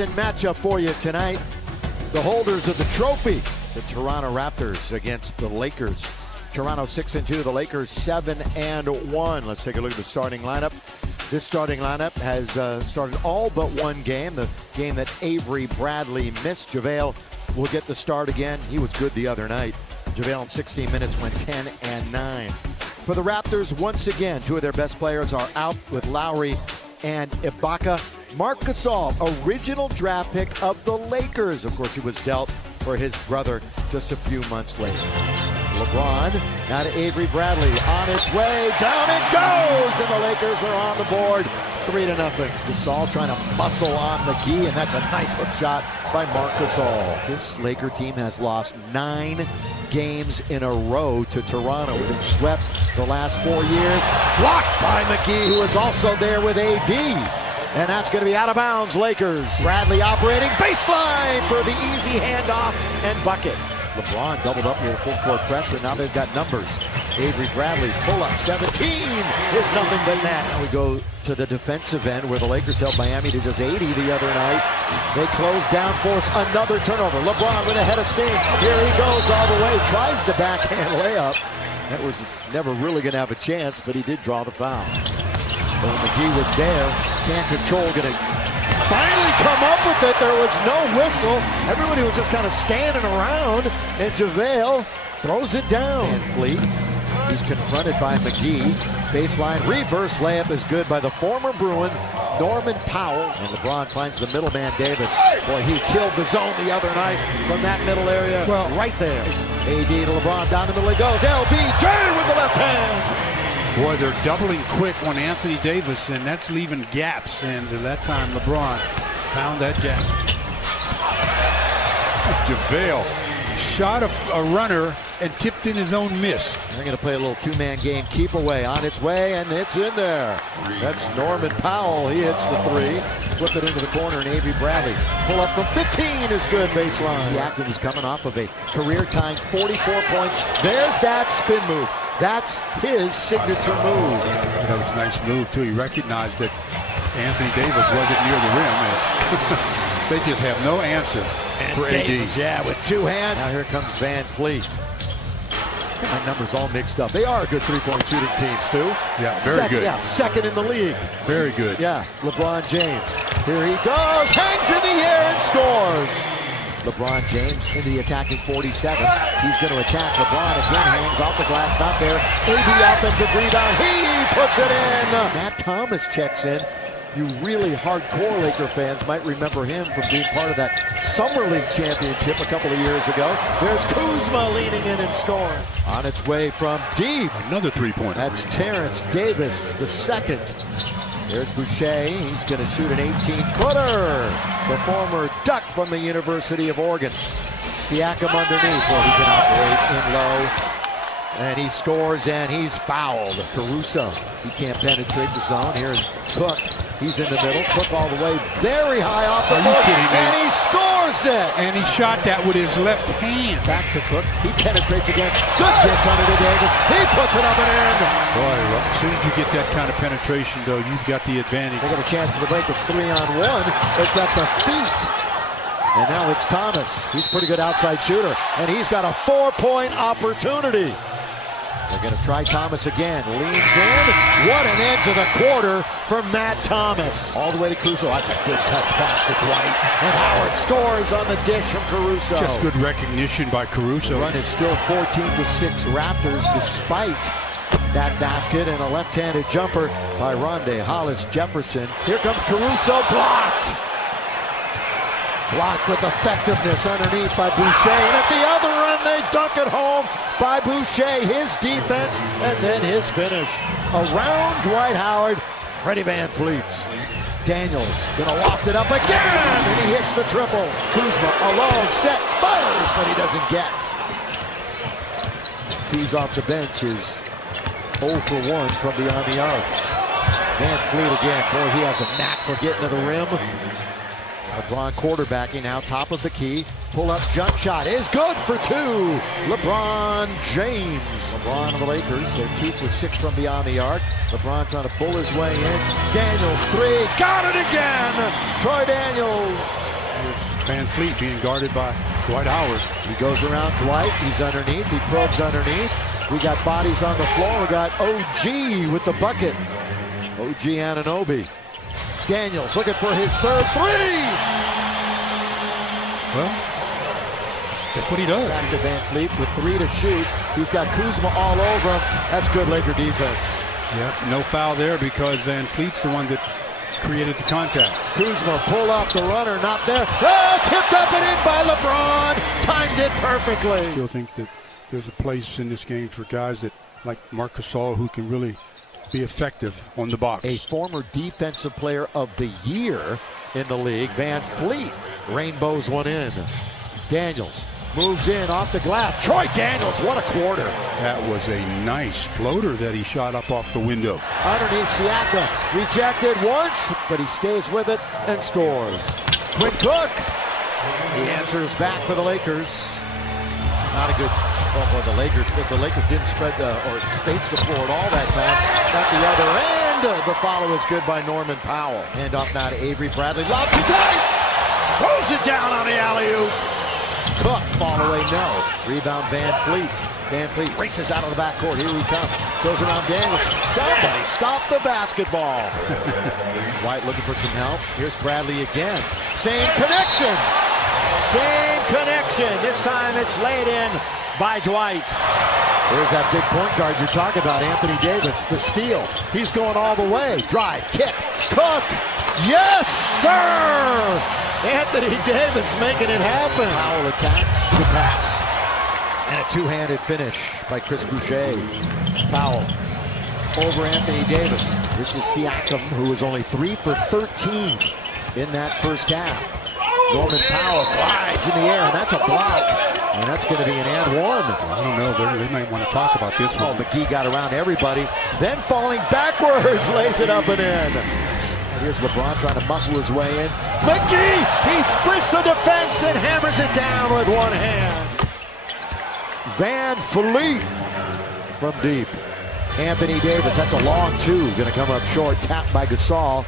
season matchup for you tonight. The holders of the trophy, the Toronto Raptors against the Lakers. Toronto 6-2, the Lakers 7-1. Let's take a look at the starting lineup. This starting lineup has started all but one game, the game that Avery Bradley missed. JaVale will get the start again. He was good the other night. JaVale in 16 minutes went 10-9. For the Raptors, once again, two of their best players are out with Lowry and Ibaka. Marc Gasol, original draft pick of the Lakers. Of course, he was dealt for his brother just a few months later. LeBron, now to Avery Bradley, on its way, down it goes, and the Lakers are on the board, 3-0. Gasol trying to muscle on McGee, and that's a nice hook shot by Marc Gasol. This Laker team has lost 9 games in a row to Toronto. We've been swept the last 4 years. Blocked by McGee, who is also there with AD. And that's going to be out of bounds, Lakers. Bradley operating, baseline for the easy handoff and bucket. LeBron doubled up here, full court pressure. Now they've got numbers. Avery Bradley, pull up 17 is nothing but net. Now we go to the defensive end where the Lakers held Miami to just 80 the other night. They close down, force another turnover. LeBron with a head of steam. Here he goes all the way, tries the backhand layup. That was never really going to have a chance, but he did draw the foul. Well, McGee was there, can't control, going to finally come up with it. There was no whistle. Everybody was just kind of standing around, and JaVale throws it down. Van Fleet, he's confronted by McGee. Baseline reverse layup is good by the former Bruin, Norman Powell. And LeBron finds the middleman, Davis. Boy, he killed the zone the other night from that middle area. Well, right there. AD to LeBron, down the middle he goes. LBJ with the left hand. Boy, they're doubling quick on Anthony Davis, and that's leaving gaps. And at that time, LeBron found that gap. JaVale shot a runner and tipped in his own miss. They're going to play a little two-man game. Keep away, on its way, and it's in there. That's Norman Powell. He hits the three. Flip it into the corner, and Avery Bradley. Pull up from 15 is good, baseline. Siakam is coming off of a career-tying 44 points. There's that spin move. That's his signature move. That was a nice move, too. He recognized that Anthony Davis wasn't near the rim. They just have no answer for AD. Yeah, with two hands. Now here comes Van Fleet. My numbers all mixed up. They are a good three-point shooting team, Stu. Yeah, very good. Yeah, second in the league. Very good. Yeah, LeBron James. Here he goes, hangs in the air and scores. LeBron James in the attacking 47. He's going to attack. LeBron again hangs off the glass, not there. AD offensive rebound. He puts it in. Matt Thomas checks in. You really hardcore Laker fans might remember him from being part of that Summer League championship a couple of years ago. There's Kuzma leaning in and scoring. On its way from deep. Another three-pointer. That's Terrence Davis, the second. There's Boucher. He's going to shoot an 18-footer. The former Duck from the University of Oregon. Siakam underneath. Well, he can operate in low. And he scores, and he's fouled. Caruso, he can't penetrate the zone. Here's Cook. He's in the middle. Cook all the way very high off the board. And he scores it. And he shot that with his left hand. Back to Cook. He penetrates again. Good catch under to Davis. He puts it up and in. Boy, as soon as you get that kind of penetration, though, you've got the advantage. They got a chance for the break. It's 3-on-1. It's at the feet. And now it's Thomas. He's a pretty good outside shooter. And he's got a 4-point opportunity. They're going to try Thomas again. Leans in. What an end to the quarter from Matt Thomas. All the way to Caruso. That's a good touch pass to Dwight. And Howard scores on the dish from Caruso. Just good recognition by Caruso. The run is still 14-6 Raptors despite that basket and a left-handed jumper by Rondae Hollis Jefferson. Here comes Caruso. Blocked. Blocked with effectiveness underneath by Boucher. And at the other end, they dunk it home by Boucher. His defense and then his finish. Around Dwight Howard, Freddie Van Fleet. Daniels gonna loft it up again, and he hits the triple. Kuzma alone, sets, fires, but he doesn't get. He's off the bench is 0 for 1 from beyond the arc. Van Fleet again. Boy, he has a knack for getting to the rim. LeBron quarterbacking now, top of the key. Pull-up jump shot is good for 2. LeBron James. LeBron and the Lakers, they're 2 for 6 from beyond the arc. LeBron trying to pull his way in. Daniels 3, got it again! Troy Daniels. Here's Van Fleet being guarded by Dwight Howard. He goes around Dwight. He's underneath. He probes underneath. We got bodies on the floor. We got OG with the bucket. OG Anunoby. Daniels looking for his third three. Well, that's what he does. Back to Van Fleet with 3 to shoot. He's got Kuzma all over him. That's good Laker defense. Yep, no foul there because Van Fleet's the one that created the contact. Kuzma pull up the runner, not there. Oh, tipped up and in by LeBron. Timed it perfectly. I still think that there's a place in this game for guys that like Marc Gasol who can really be effective on the box. A former defensive player of the year in the league, Van Fleet, rainbows one in. Daniels moves in off the glass. Troy Daniels, what a quarter. That was a nice floater that he shot up off the window. Underneath Siakam, rejected once, but he stays with it and scores. Quinn Cook, he answers back for the Lakers. Not a good, well, the Lakers didn't spread or space the floor at all that time. At the other end, the follow is good by Norman Powell. Hand off now to Avery Bradley. Lobs it tight, throws it down on the alley-oop. Cook, fall away, no. Rebound Van Fleet. Van Fleet races out of the backcourt. Here he comes. Goes around Daniels. Somebody stop the basketball. White looking for some help. Here's Bradley again. Same connection. Same connection. This time it's laid in by Dwight. There's that big point guard you're talking about, Anthony Davis, the steal. He's going all the way. Drive, kick, Cook. Yes, sir! Anthony Davis making it happen. Powell attacks the pass. And a two-handed finish by Chris Boucher. Powell over Anthony Davis. This is Siakam, who was only 3 for 13 in that first half. Norman Powell glides in the air, and that's a block. And that's going to be an and one. I don't know. They might want to talk about this one. Oh, McGee got around everybody. Then falling backwards, lays it up and in. Here's LeBron trying to muscle his way in. McGee, he splits the defense and hammers it down with one hand. Van Fleet from deep. Anthony Davis, that's a long two. Going to come up short, tapped by Gasol.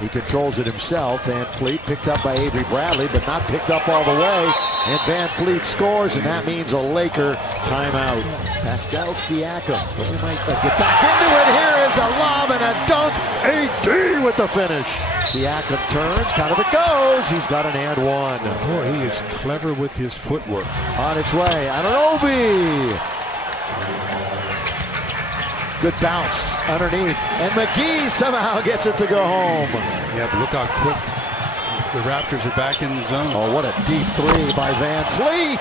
He controls it himself. Van Fleet picked up by Avery Bradley, but not picked up all the way. And Van Fleet scores, and that means a Laker timeout. Pascal Siakam. But we might get back into it. Here is a lob and a dunk. AD with the finish. Siakam turns, kind of it goes. He's got an and one. Boy, he is clever with his footwork. On its way, Anunoby. Good bounce underneath, and McGee somehow gets it to go home. Yeah, but look how quick the Raptors are back in the zone. Oh, what a deep three by Van Fleet,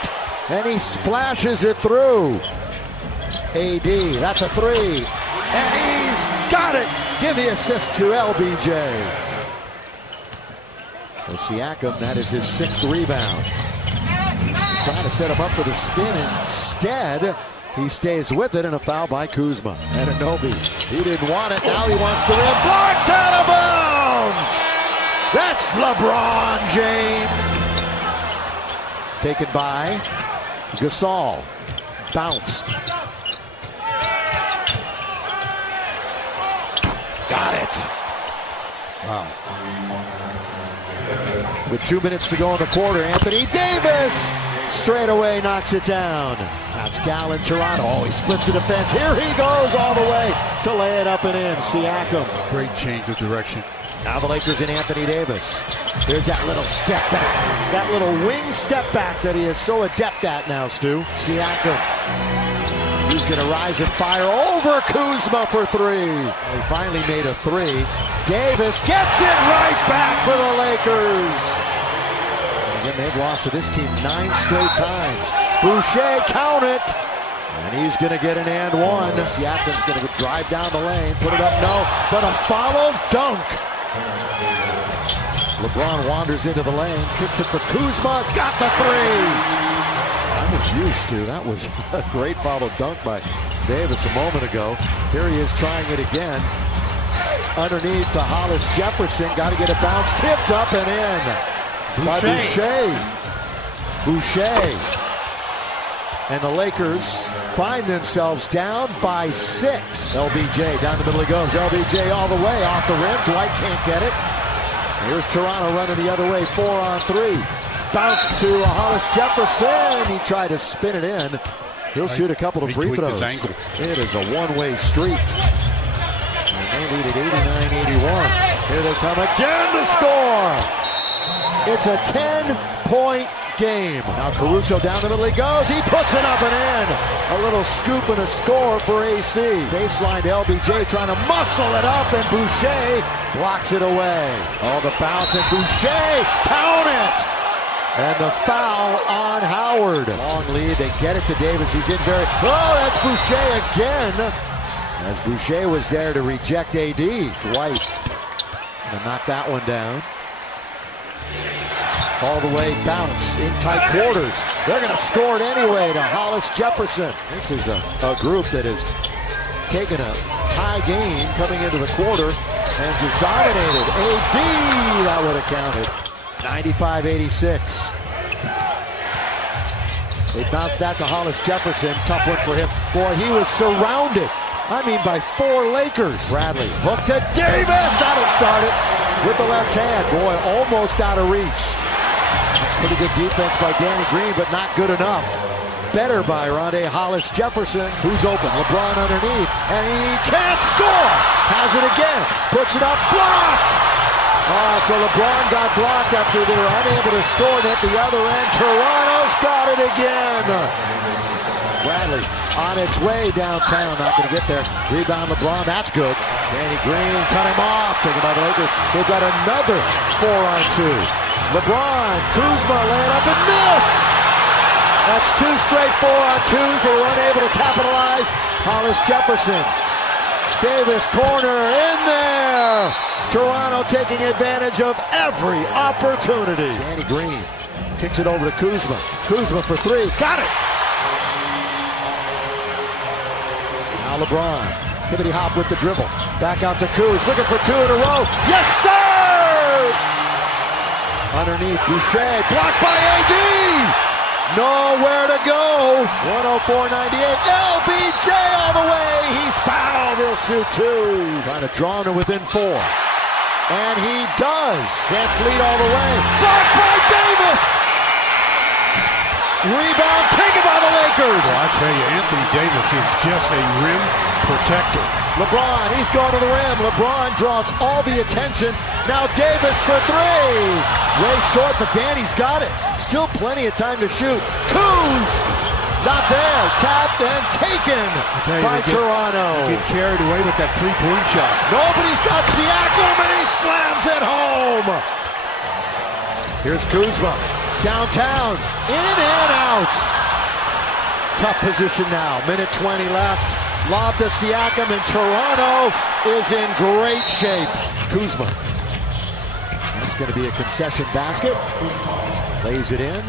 and he splashes it through. AD, that's a three, and he's got it. Give the assist to LBJ. For Siakam, that is his 6th rebound. He's trying to set him up for the spin. Instead, he stays with it, and a foul by Kuzma. Anunoby, he didn't want it. Now he wants the rim. Blocked out of bounds. That's LeBron James. Taken by Gasol. Bounced. Got it. Wow. With 2 minutes to go in the quarter, Anthony Davis straight away knocks it down. Pascal in Toronto. Oh, he splits the defense. Here he goes all the way to lay it up and in. Siakam. Great change of direction. Now the Lakers and Anthony Davis. There's that little step back. That little wing step back that he is so adept at now, Stu. Siakam. He's going to rise and fire over Kuzma for three. He finally made a three. Davis gets it right back for the Lakers. And again, they've lost to this team 9 straight times. Boucher, count it. And he's going to get an and one. Siakam's going to drive down the lane, put it up, no, but a follow dunk. LeBron wanders into the lane, kicks it for Kuzma, got the three. I was used to. That was a great follow dunk by Davis a moment ago. Here he is trying it again. Underneath to Hollis Jefferson, got to get it bounced, tipped up and in by Boucher. And the Lakers find themselves down by 6. LBJ down the middle he goes. LBJ all the way off the rim. Dwight can't get it. Here's Toronto running the other way, 4-on-3. Bounce to Hollis Jefferson. He tried to spin it in. He'll shoot a couple of free throws. It is a one-way street. And they lead at 89-81. Here they come again to score. It's a 10-point game. Now Caruso down the middle he goes. He puts it up and in. A little scoop and a score for AC. Baseline to LBJ trying to muscle it up, and Boucher blocks it away. Oh, the bounce, and Boucher count it. And the foul on Howard. Long lead, they get it to Davis. He's in very, oh, that's Boucher again. As Boucher was there to reject AD. Dwight gonna knock that one down. All the way bounce in tight quarters. They're going to score it anyway to Hollis Jefferson. This is a group that has taken a tie game coming into the quarter and just dominated. AD, that would have counted. 95-86. They bounced that to Hollis Jefferson. Tough one for him. Boy, he was surrounded. I mean, by 4 Lakers. Bradley hook to Davis. That'll start it with the left hand. Boy, almost out of reach. Pretty good defense by Danny Green, but not good enough. Better by Rondae Hollis Jefferson, who's open. LeBron underneath, and he can't score. Has it again. Puts it up, blocked. So LeBron got blocked after they were unable to score it at the other end. Toronto's got it again. Bradley on its way downtown, not going to get there. Rebound LeBron, that's good. Danny Green cut him off. Taken by the Lakers. They've got another 4-on-2. LeBron, Kuzma laying up and miss. That's 2 straight 4-on-2s. They were unable to capitalize. Hollis Jefferson. Davis corner in there. Toronto taking advantage of every opportunity. Danny Green kicks it over to Kuzma. Kuzma for 3. Got it. Now LeBron. Hibbity hop with the dribble. Back out to Kuz. Looking for 2 in a row. Yes, sir! Underneath, Boucher, blocked by AD! Nowhere to go! 104-98, LBJ all the way! He's fouled, he'll shoot 2. Trying to draw him to within 4. And he does! Van Fleet all the way, blocked by Davis! Rebound taken by the Lakers! Well, I tell you, Anthony Davis is just a rim protector. LeBron, he's going to the rim. LeBron draws all the attention. Now Davis for 3. Way short, but Danny's got it. Still plenty of time to shoot. Kuz, not there. Tapped and taken by Toronto. Get carried away with that 3-point shot. Nobody's got Siakam, and he slams it home. Here's Kuzma. Downtown. In and out. Tough position now. Minute 20 left. Lob to Siakam, and Toronto is in great shape. Kuzma. That's going to be a concession basket. Lays it in.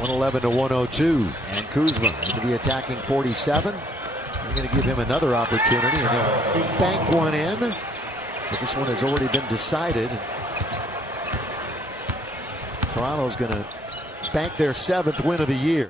111-102. And Kuzma into the attacking 47. They're going to give him another opportunity, and he'll bank one in. But this one has already been decided. Toronto's going to bank their 7th win of the year.